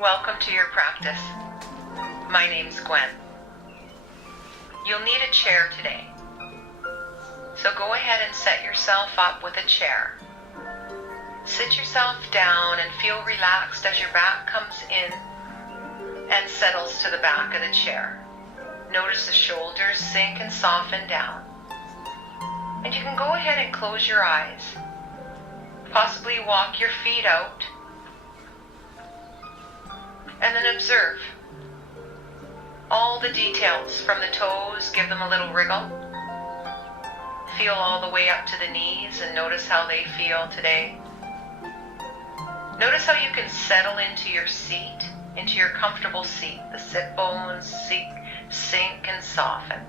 Welcome to your practice. My name's Gwen. You'll need a chair today. So go ahead and set yourself up with a chair. Sit yourself down and feel relaxed as your back comes in and settles to the back of the chair. Notice the shoulders sink and soften down. And you can go ahead and close your eyes. Possibly walk your feet out. And then observe all the details from the toes. Give them a little wriggle. Feel all the way up to the knees and notice how they feel today. Notice how you can settle into your seat, into your comfortable seat. The sit bones sink and soften.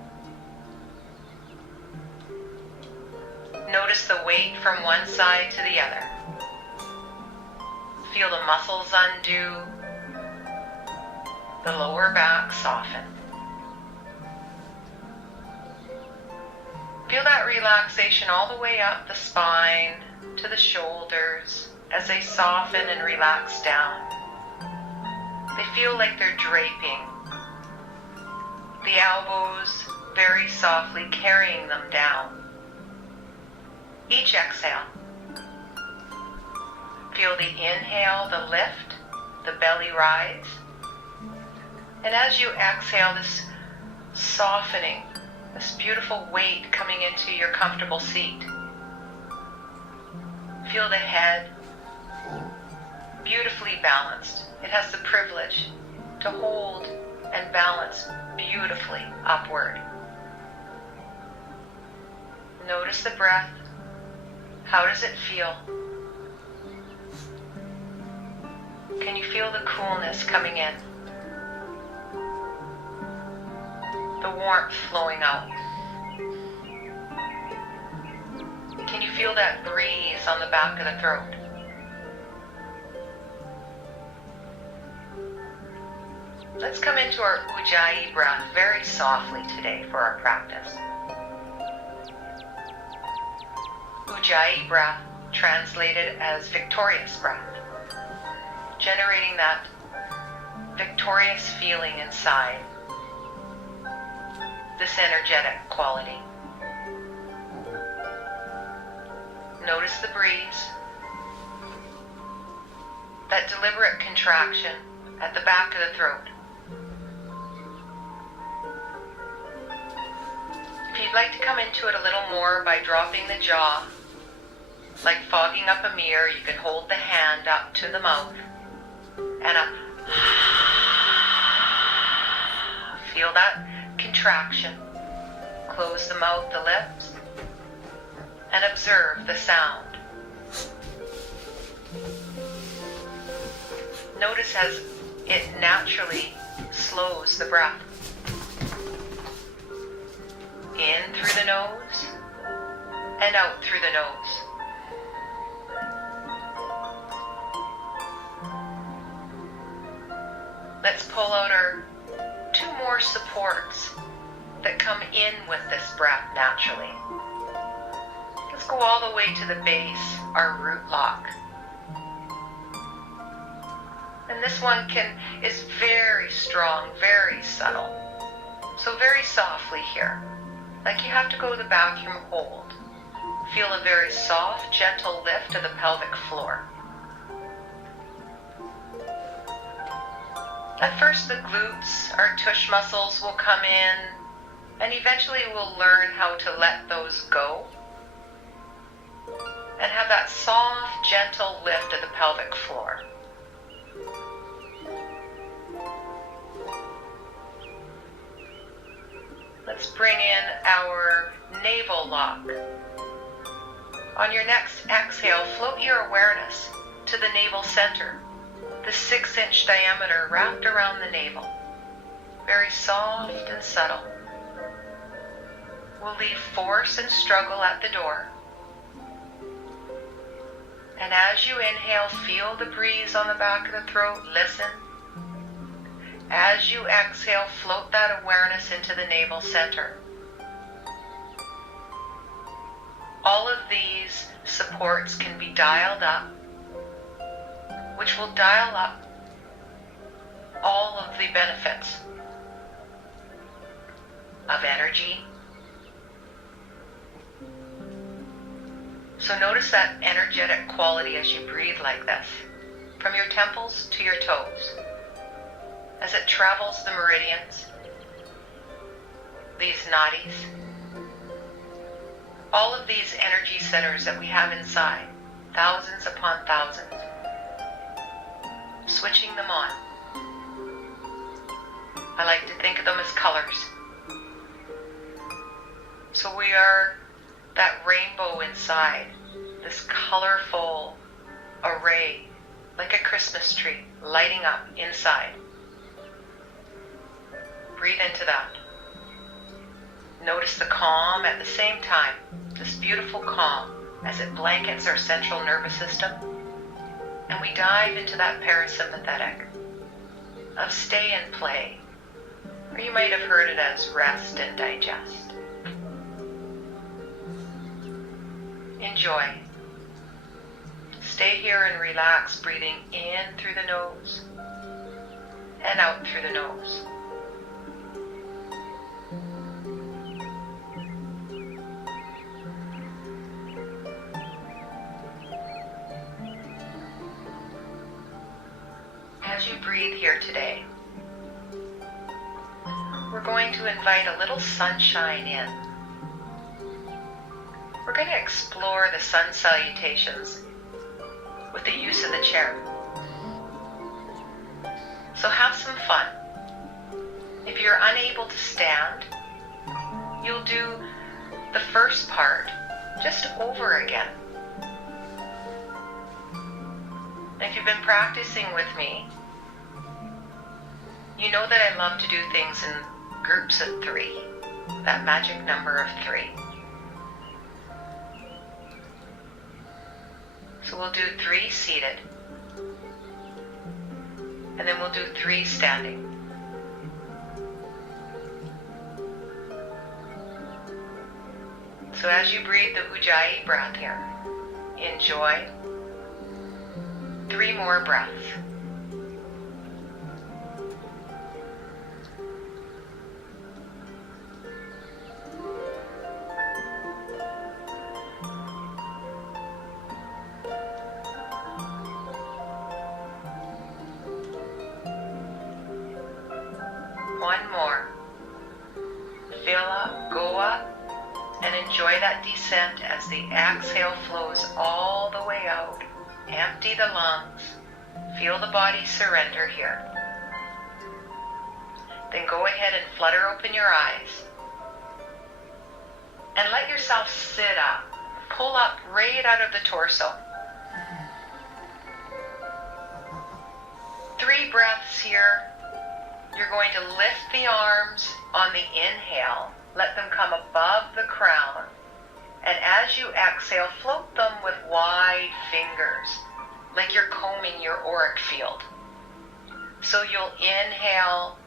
Notice the weight from one side to the other. Feel the muscles undo. The lower back soften. Feel that relaxation all the way up the spine to the shoulders as they soften and relax down. They feel like they're draping. The elbows very softly carrying them down. Each exhale. Feel the inhale, the lift, the belly rise. And as you exhale, this softening, this beautiful weight coming into your comfortable seat. Feel the head beautifully balanced. It has the privilege to hold and balance beautifully upward. Notice the breath. How does it feel? Can you feel the coolness coming in? The warmth flowing out. Can you feel that breeze on the back of the throat? Let's come into our Ujjayi breath very softly today for our practice. Ujjayi breath, translated as victorious breath, generating that victorious feeling inside, this energetic quality. Notice the breeze, that deliberate contraction at the back of the throat. If you'd like to come into it a little more by dropping the jaw, like fogging up a mirror, you can hold the hand up to the mouth and feel that contraction. Close the mouth, the lips, and observe the sound. Notice as it naturally slows the breath. In through the nose and out through the nose. Let's pull out our two more supports that come in with this breath naturally. Let's go all the way to the base, our root lock. And this one is very strong, very subtle. So very softly here. Like you have to go to the bathroom hold. Feel a very soft, gentle lift of the pelvic floor. At first the glutes, our tush muscles will come in, and eventually we'll learn how to let those go and have that soft, gentle lift of the pelvic floor. Let's bring in our navel lock. On your next exhale, float your awareness to the navel center, the 6-inch diameter wrapped around the navel. Very soft and subtle. We'll leave force and struggle at the door. And as you inhale, feel the breeze on the back of the throat. Listen. As you exhale, float that awareness into the navel center. All of these supports can be dialed up, which will dial up all of the benefits of energy. So notice that energetic quality as you breathe like this, from your temples to your toes, as it travels the meridians, these nadis, all of these energy centers that we have inside, thousands upon thousands, switching them on. I like to think of them as colors. So we are that rainbow inside, this colorful array, like a Christmas tree, lighting up inside. Breathe into that. Notice the calm at the same time, this beautiful calm as it blankets our central nervous system. And we dive into that parasympathetic of stay and play, or you might have heard it as rest and digest. Enjoy. Stay here and relax, breathing in through the nose and out through the nose. As you breathe here today, we're going to invite a little sunshine in. We're going to explore the Sun Salutations with the use of the chair. So have some fun. If you're unable to stand, you'll do the first part just over again. If you've been practicing with me, you know that I love to do things in groups of 3, that magic number of 3. So we'll do 3 seated, and then we'll do 3 standing. So as you breathe the Ujjayi breath here, enjoy 3 more breaths. One more. Fill up, go up, and enjoy that descent as the exhale flows all the way out. Empty the lungs. Feel the body surrender here. Then go ahead and flutter open your eyes. And let yourself sit up. Pull up right out of the torso. 3 breaths here. You're going to lift the arms on the inhale. Let them come above the crown. And as you exhale, float them with wide fingers, like you're combing your auric field. So you'll inhale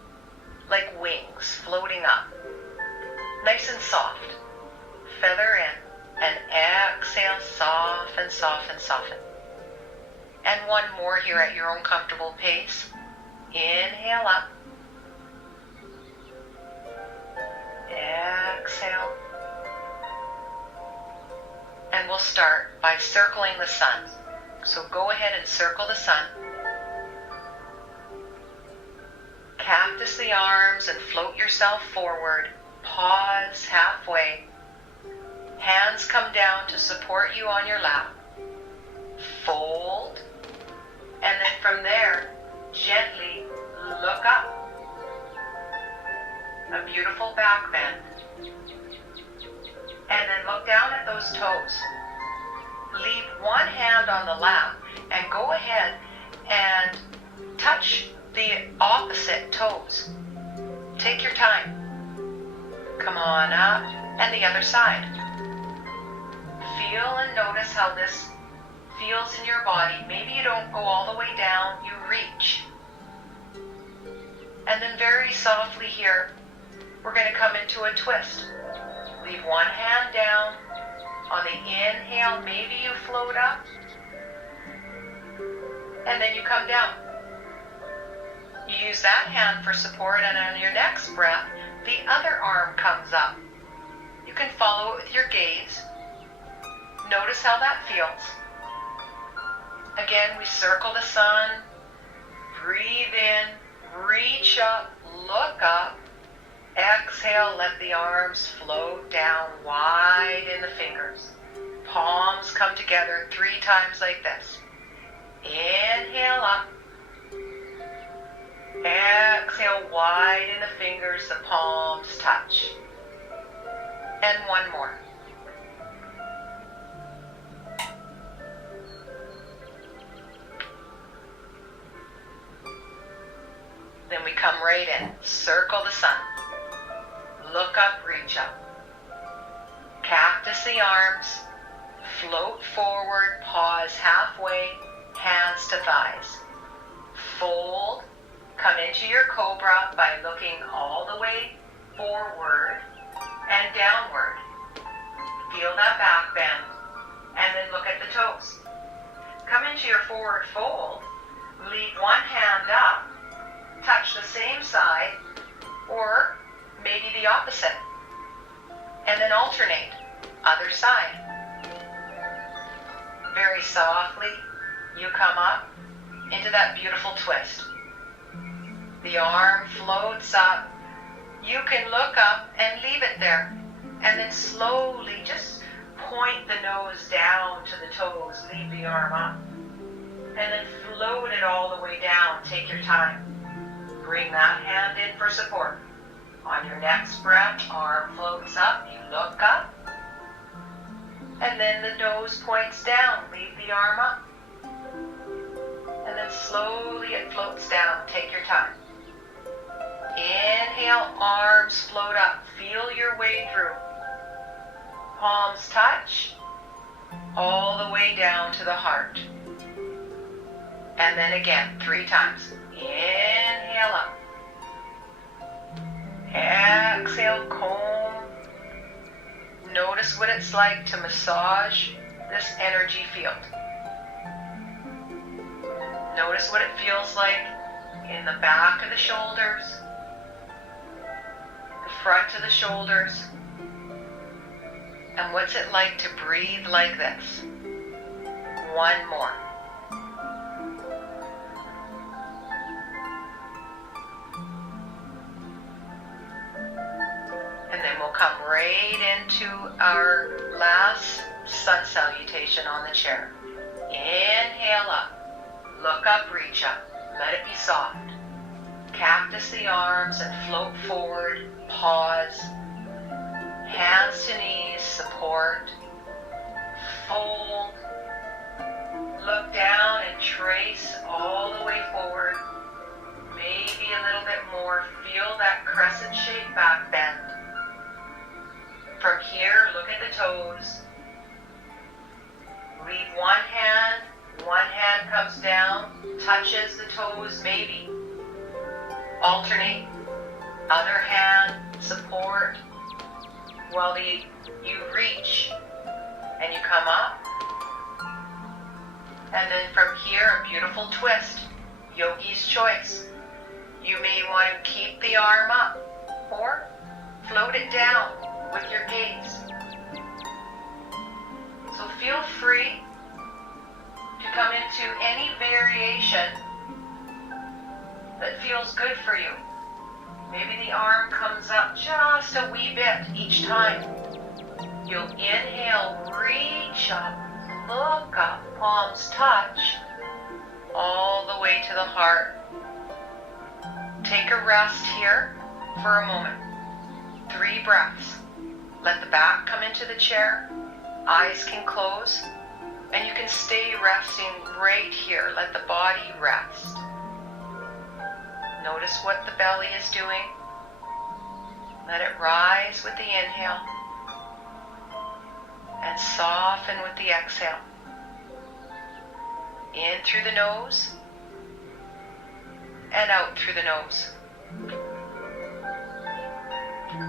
like wings floating up, nice and soft. Feather in, and exhale, soften, soften, soften. And one more here at your own comfortable pace. Inhale up. Exhale. And we'll start by circling the sun. So go ahead and circle the sun. Cactus the arms and float yourself forward. Pause halfway. Hands come down to support you on your lap. Fold. And then from there, gently look up. A beautiful back bend. And then look down at those toes. Leave one hand on the lap and go ahead and touch the opposite toes. Take your time. Come on up, and the other side. Feel and notice how this feels in your body. Maybe you don't go all the way down, you reach. And then very softly here, we're going to come into a twist. Leave one hand down. On the inhale, maybe you float up. And then you come down. You use that hand for support, and on your next breath, the other arm comes up. You can follow it with your gaze. Notice how that feels. Again, we circle the sun. Breathe in, reach up, look up. Exhale, let the arms float down wide in the fingers. Palms come together 3 times like this. Inhale up. Exhale, wide in the fingers, the palms touch. And one more. Then we come right in, circle the sun. Look up, reach up. Cactus the arms, float forward, pause halfway, hands to thighs. Fold, come into your cobra by looking all the way forward and downward. Feel that back bend, and then look at the toes. Come into your forward fold, leave one hand up, touch the same side, or maybe the opposite, and then alternate, other side. Very softly, you come up into that beautiful twist. The arm floats up. You can look up and leave it there, and then slowly just point the nose down to the toes, leave the arm up, and then float it all the way down. Take your time. Bring that hand in for support. On your next breath, arm floats up, you look up, and then the nose points down, leave the arm up, and then slowly it floats down. Take your time. Inhale, arms float up, feel your way through. Palms touch, all the way down to the heart. And then again, 3 times. Inhale up. Exhale, comb. Notice what it's like to massage this energy field. Notice what it feels like in the back of the shoulders, the front of the shoulders, and what's it like to breathe like this? One more. And then we'll come right into our last sun salutation on the chair. Inhale up. Look up, reach up. Let it be soft. Cactus the arms and float forward. Pause. Hands to knees, support. Fold. Look down and trace all the way forward. Maybe a little bit more. Feel that crescent shape back bend. From here, look at the toes. Leave one hand comes down, touches the toes maybe. Alternate, other hand, support, while you reach and you come up. And then from here, a beautiful twist, yogi's choice. You may want to keep the arm up or float it down with your gaze. So feel free to come into any variation that feels good for you. Maybe the arm comes up just a wee bit each time. You'll inhale, reach up, look up, palms touch, all the way to the heart. Take a rest here for a moment. 3 breaths. Let the back come into the chair. Eyes can close. And you can stay resting right here. Let the body rest. Notice what the belly is doing. Let it rise with the inhale. And soften with the exhale. In through the nose. And out through the nose.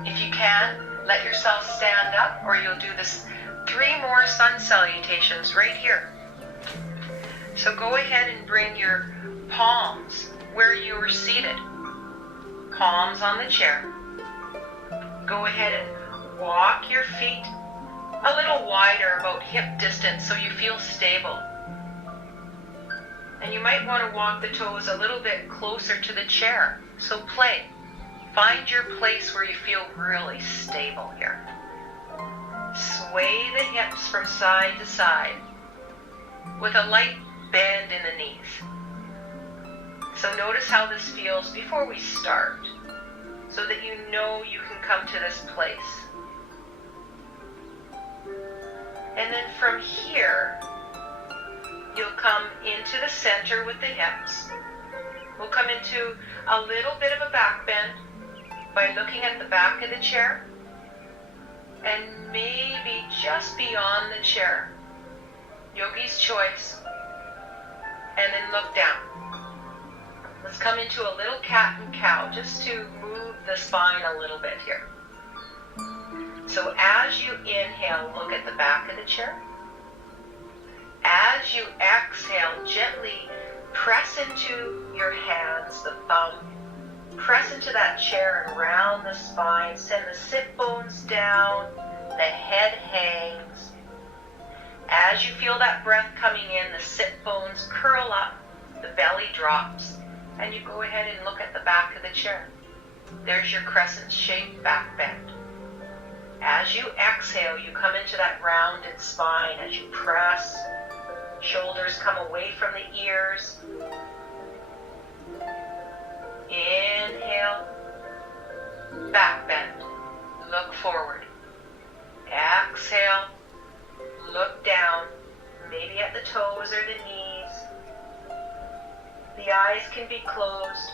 If you can, let yourself stand up, or you'll do this 3 more sun salutations right here. So go ahead and bring your palms where you were seated. Palms on the chair. Go ahead and walk your feet a little wider, about hip distance, so you feel stable. And you might want to walk the toes a little bit closer to the chair. So play. Find your place where you feel really stable here. Sway the hips from side to side with a light bend in the knees. So notice how this feels before we start, so that you know you can come to this place. And then from here, you'll come into the center with the hips. We'll come into a little bit of a back bend by looking at the back of the chair and maybe just beyond the chair. Yogi's choice. And then look down. Let's come into a little cat and cow just to move the spine a little bit here. So as you inhale, look at the back of the chair. As you exhale, gently press into your hands, the thumb. Press into that chair and round the spine. Send the sit bones down. The head hangs. As you feel that breath coming in, the sit bones curl up. The belly drops. And you go ahead and look at the back of the chair. There's your crescent-shaped back bend. As you exhale, you come into that rounded spine as you press. Shoulders come away from the ears. Inhale. Back bend. Look forward. Exhale. Look down. Maybe at the toes or the knees. The eyes can be closed.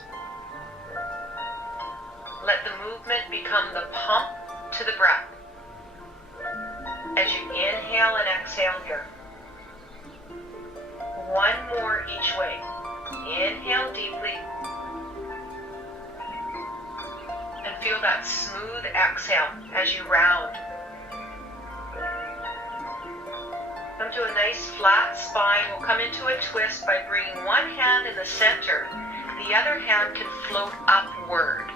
Let the movement become the pump to the breath. As you inhale and exhale here. One more each way. Inhale deeply. And feel that smooth exhale as you round. Come to a nice flat spine. We'll come into a twist by bringing one hand in the center. The other hand can float upward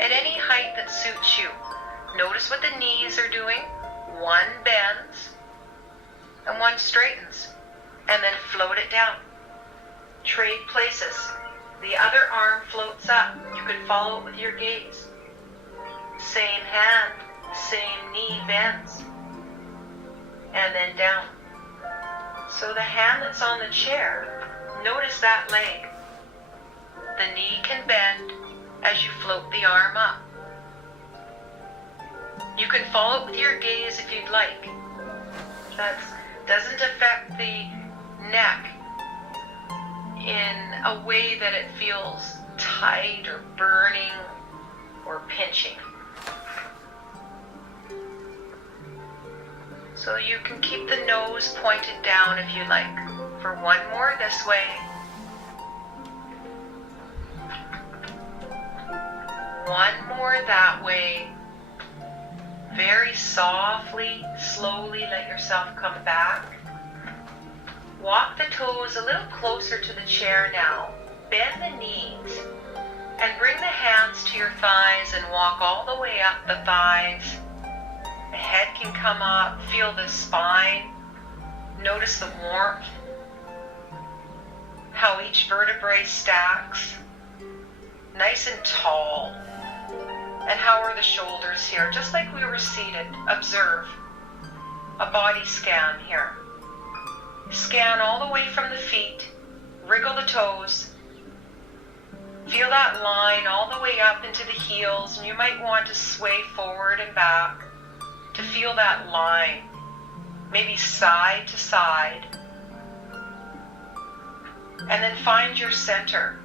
at any height that suits you. Notice what the knees are doing. One bends and one straightens, and then float it down. Trade places. The other arm floats up. You can follow it with your gaze. Same hand, same knee bends, and then down. So the hand that's on the chair, notice that leg. The knee can bend as you float the arm up. You can follow it with your gaze if you'd like. That doesn't affect the neck in a way that it feels tight or burning or pinching. So you can keep the nose pointed down if you like. For one more this way. One more that way. Very softly, slowly let yourself come back. Walk the toes a little closer to the chair now. Bend the knees and bring the hands to your thighs and walk all the way up the thighs. The head can come up. Feel the spine. Notice the warmth. How each vertebrae stacks. Nice and tall. And how are the shoulders here? Just like we were seated. Observe. A body scan here. Scan all the way from the feet. Wriggle the toes. Feel that line all the way up into the heels, and you might want to sway forward and back to feel that line. Maybe side to side. And then find your center.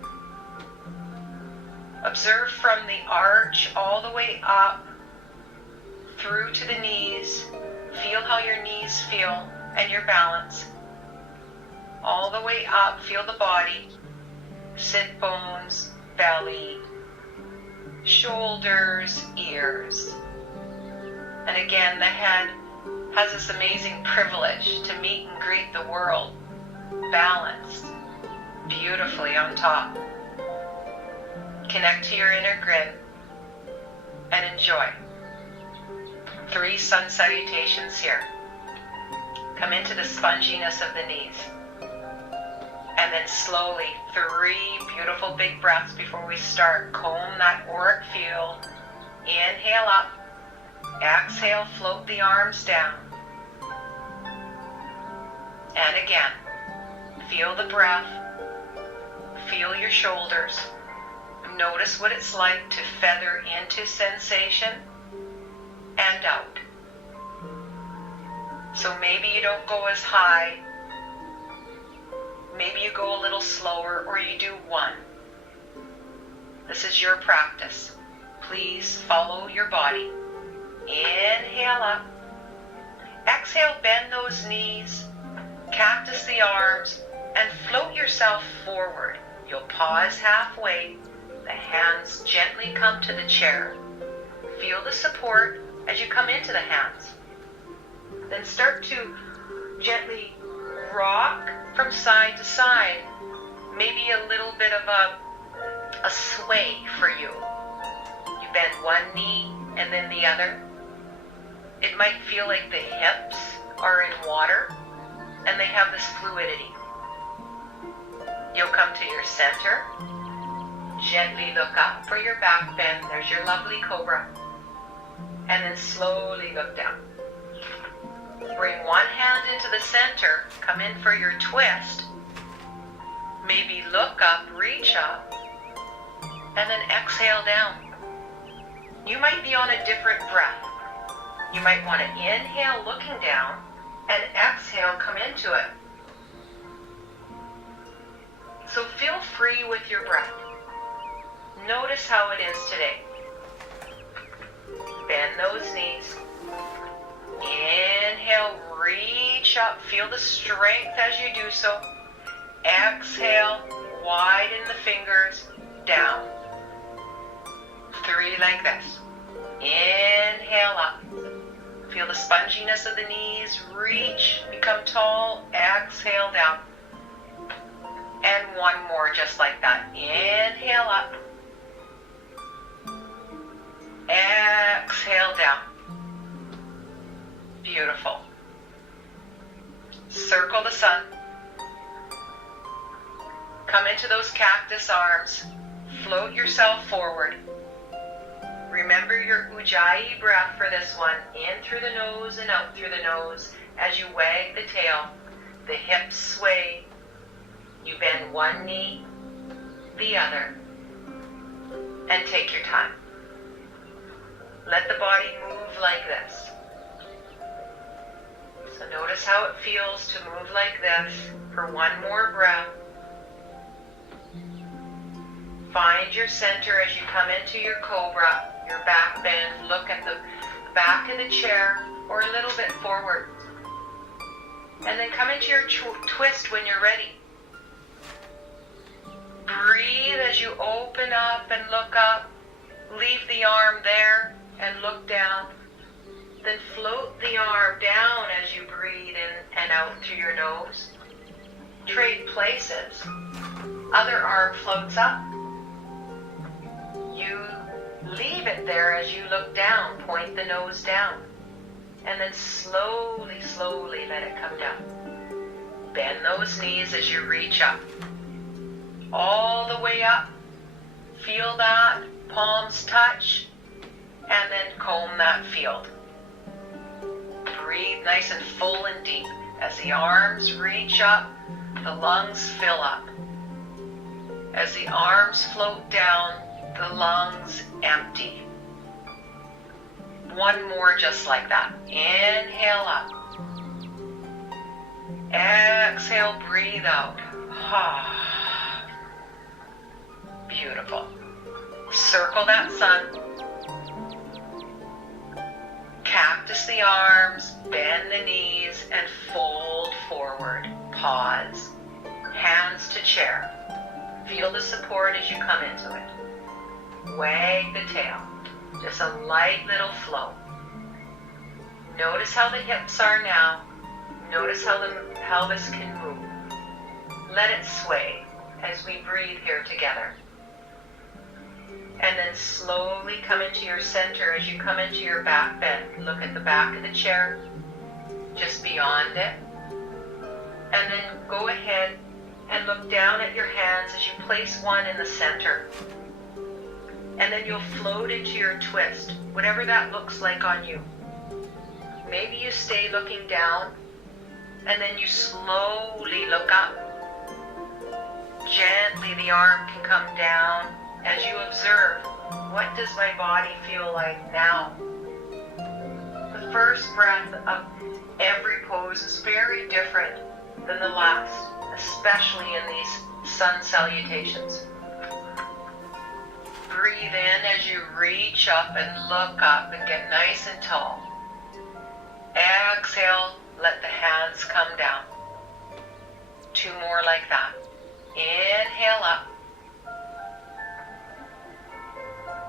Observe from the arch all the way up through to the knees. Feel how your knees feel and your balance. All the way up, feel the body. Sit bones, belly, shoulders, ears. And again, the head has this amazing privilege to meet and greet the world, balanced, beautifully on top. Connect to your inner grin and enjoy. 3 sun salutations here. Come into the sponginess of the knees. And then slowly, 3 beautiful big breaths before we start. Comb that auric field. Inhale up. Exhale, float the arms down. And again, feel the breath. Feel your shoulders. Notice what it's like to feather into sensation and out. So maybe you don't go as high. Maybe you go a little slower, or you do 1. This is your practice. Please follow your body. Inhale up. Exhale, bend those knees. Cactus the arms and float yourself forward. You'll pause halfway. The hands gently come to the chair. Feel the support as you come into the hands. Then start to gently rock from side to side. Maybe a little bit of a sway for you. You bend one knee and then the other. It might feel like the hips are in water and they have this fluidity. You'll come to your center. Gently look up for your back bend. There's your lovely cobra. And then slowly look down. Bring one hand into the center. Come in for your twist. Maybe look up, reach up, and then exhale down. You might be on a different breath. You might want to inhale looking down and exhale, come into it. So feel free with your breath. Notice how it is today. Bend those knees. Inhale, reach up. Feel the strength as you do so. Exhale, widen the fingers, down. 3 like this. Inhale up. Feel the sponginess of the knees. Reach, become tall. Exhale down. And 1 more just like that. Inhale up. Exhale down. Beautiful. Circle the sun. Come into those cactus arms. Float yourself forward. Remember your Ujjayi breath for this one. In through the nose and out through the nose. As you wag the tail, the hips sway. You bend one knee, the other, and take your time. Let the body move like this. So notice how it feels to move like this for 1 more breath. Find your center as you come into your cobra, your back bend. Look at the back of the chair or a little bit forward. And then come into your twist when you're ready. Breathe as you open up and look up. Leave the arm there and look down. Then float the arm down as you breathe in and out through your nose. Trade places. Other arm floats up. You leave it there as you look down. Point the nose down. And then slowly, slowly let it come down. Bend those knees as you reach up. All the way up. Feel that. Palms touch. And then comb that field. Breathe nice and full and deep. As the arms reach up, the lungs fill up. As the arms float down, the lungs empty. 1 more just like that. Inhale up. Exhale, breathe out. Beautiful. Circle that sun. Cactus the arms, bend the knees, and fold forward. Pause. Hands to chair. Feel the support as you come into it. Wag the tail. Just a light little flow. Notice how the hips are now. Notice how the pelvis can move. Let it sway as we breathe here together. And then slowly come into your center as you come into your back bend. Look at the back of the chair, just beyond it. And then go ahead and look down at your hands as you place one in the center. And then you'll float into your twist, whatever that looks like on you. Maybe you stay looking down, and then you slowly look up. Gently the arm can come down as you observe, what does my body feel like now? The first breath of every pose is very different than the last, especially in these sun salutations. Breathe in as you reach up and look up and get nice and tall. Exhale, let the hands come down. 2 more like that. Inhale up.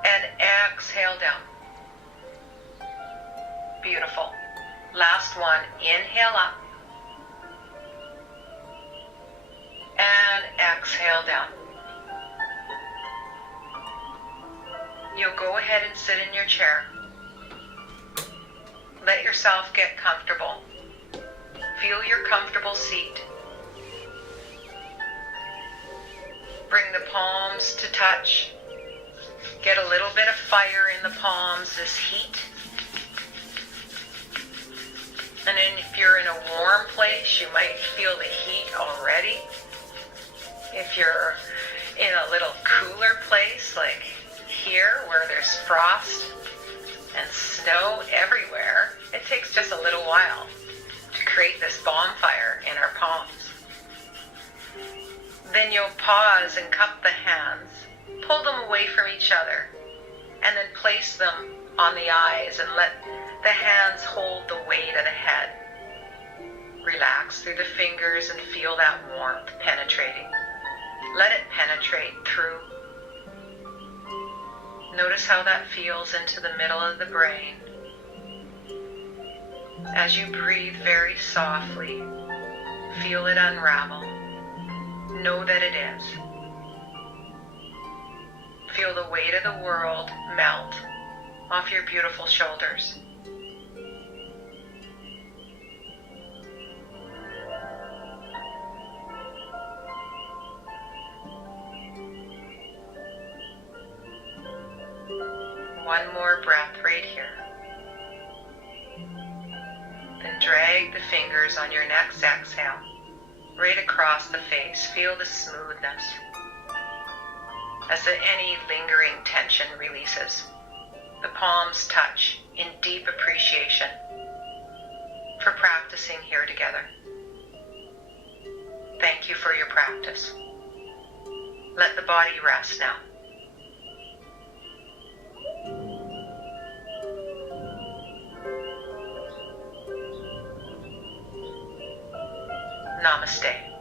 And exhale down. Beautiful. Last one. Inhale up. And exhale down. You'll go ahead and sit in your chair. Let yourself get comfortable. Feel your comfortable seat. Bring the palms to touch. Get a little bit of fire in the palms, this heat. And then if you're in a warm place, you might feel the heat already. If you're in a little cooler place, like here where there's frost and snow everywhere, it takes just a little while to create this bonfire in our palms. Then you'll pause and cup the hands, pull them away from each other, and then place them on the eyes and let the hands hold the weight of the head. Relax through the fingers and feel that warmth penetrating. Let it penetrate through. Notice how that feels into the middle of the brain. As you breathe very softly, feel it unravel. Know that it is. Feel the weight of the world melt off your beautiful shoulders. One more breath right here. Then drag the fingers on your next exhale right across the face. Feel the smoothness as any lingering tension releases. The palms touch in deep appreciation for practicing here together. Thank you for your practice. Let the body rest now. Namaste.